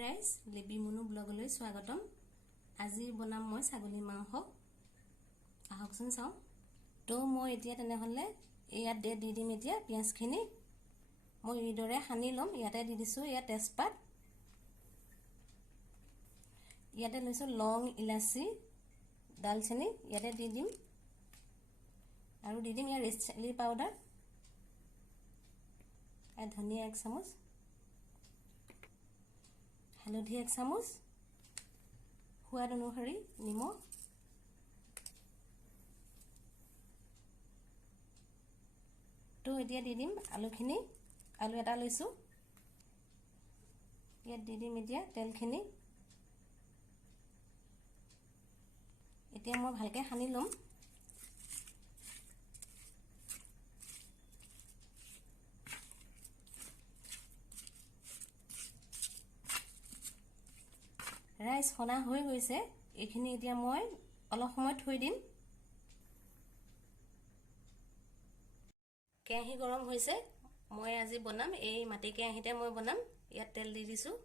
হাই ৰাইজ লিবি মুনু ব্লগলৈ স্বাগতম। আজি বনাম মই ছাগলী মাংস। আহকচোন চাওঁ। তো মই এতিয়া তেনেহলে ইয়াত দি দিম এতিয়া পিঁয়াজখিনি। মই এইদৰে সানি ল'ম। ইয়াতে দি দিছোঁ ইয়াত তেজপাত, ইয়াতে লৈছোঁ লং, ইলাচি, দালচেনি ইয়াতে দি দিম আৰু দি দিম ইয়াত ৰেড চিলি পাউডাৰ, ধনিয়া 1 চামুচ, হালধি 1 চামুচ, সোৱাদ অনুসৰি নিমখ, তো এতিয়া দি দিম আলুখিনি। আলু এটা লৈছোঁ, ইয়াত দি দিম এতিয়া তেলখিনি। এতিয়া মই ভালকৈ সানি ল'ম। ৰাইচ সনা হৈ গৈছে। এইখিনি এতিয়া মই অলপ সময় থৈ দিম। কেৰাহী গৰম হৈছে। মই আজি বনাম এই মাটি কেৰাহীতে মই বনাম। ইয়াত তেল দি দিছোঁ।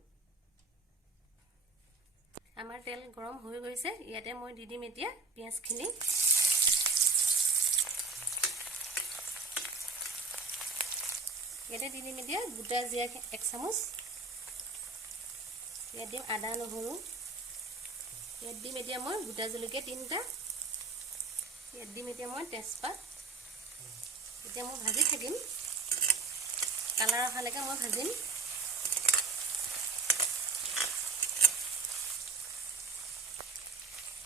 আমাৰ তেল গৰম হৈ গৈছে। ইয়াতে মই দি দিম এতিয়া পিঁয়াজখিনি। ইয়াতে দি দিম এতিয়া গোটা জিৰা 1 চামুচ, ইয়াত দিম আদা নহৰু, ইয়াত দিম এতিয়া মই গোটা জলকীয়া 3টা, ইয়াত দিম এতিয়া মই তেজপাত। এতিয়া মই ভাজি থাকিম, কালাৰ অহালৈকে মই ভাজিম।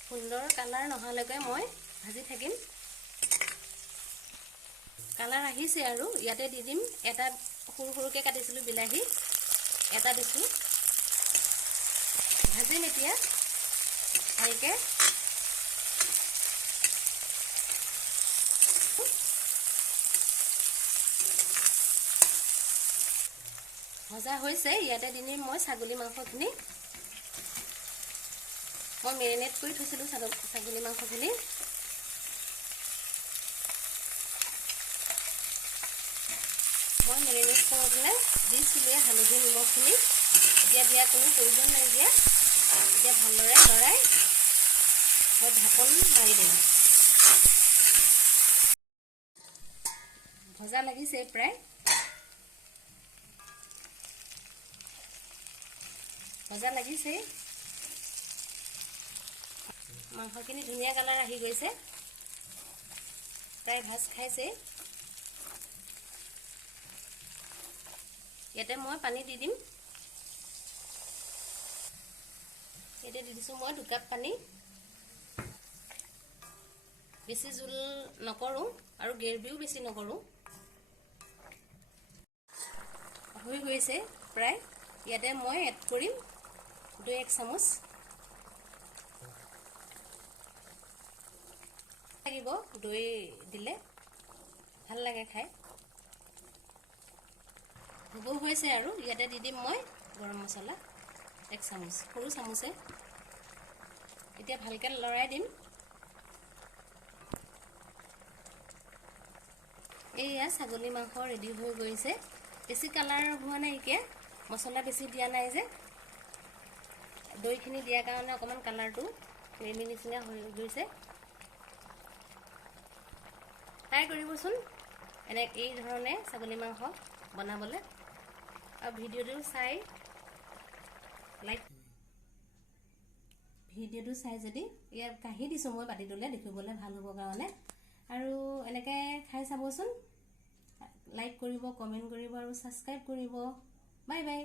সুন্দৰ কালাৰ নহালৈকে মই ভাজি থাকিম। কালাৰ আহিছে আৰু ইয়াতে দি দিম এটা সৰু সৰুকৈ কাটিছিলোঁ বিলাহী, এটা দিছোঁ। ভাজিম এতিয়া ভালকৈ। ভজা হৈছে। ইয়াতে দি দিম মই ছাগলী মাংসখিনি। মই মেৰিনেট কৰি থৈছিলোঁ ছাগলী মাংসখিনি। মই মেৰিনেট কৰি পেলাই দিছিলোঁ হালধি নিমখখিনি। এতিয়া দিয়াৰ কোনো প্ৰয়োজন নাই। এতিয়া ভালদৰে লৰাই মই ঢাকন মাৰি দিম। ভজা লাগিছে প্ৰায়। ভজা লাগিছে। মাংসখিনি ধুনীয়া কালাৰ আহি গৈছে, প্ৰায় ভাজ খাইছে। ইয়াতে মই পানী দি দিম। ইয়াতে দি দিছোঁ মই 2 কাপ পানী। বেছি জোল নকৰোঁ আৰু গ্ৰেভিও বেছি নকৰোঁ। হৈ গৈছে প্ৰায়। ইয়াতে মই এড কৰিম দৈ 1 চামুচ লাগিব। দৈ দিলে ভাল লাগে খাই। হ'ব হৈছে আৰু ইয়াতে দি দিম মই গৰম মছলা 1 চামুচ, সৰু চামুচে। এতিয়া ভালকৈ লৰাই দিম। এইয়া ছাগলী মাংস ৰেডি হৈ গৈছে। বেছি কালাৰ হোৱা নাই। এতিয়া মছলা বেছি দিয়া নাই যে, দৈখিনি দিয়াৰ কাৰণে অকণমান কালাৰটো ক্ৰীমি নিচিনা হৈ গৈছে। ট্ৰাই কৰিবচোন এই ধৰণে ছাগলী মাংস বনাবলৈ। আৰু ভিডিঅ'টো চাই যদি ইয়াত কাঢ়ি দিছোঁ মই পাতিটোলৈ দেখিবলৈ ভাল হ'বৰ কাৰণে। আৰু এনেকৈ খাই চাবচোন। লাইক কৰিব, কমেণ্ট কৰিব আৰু ছাবস্ক্ৰাইব কৰিব। Bye bye.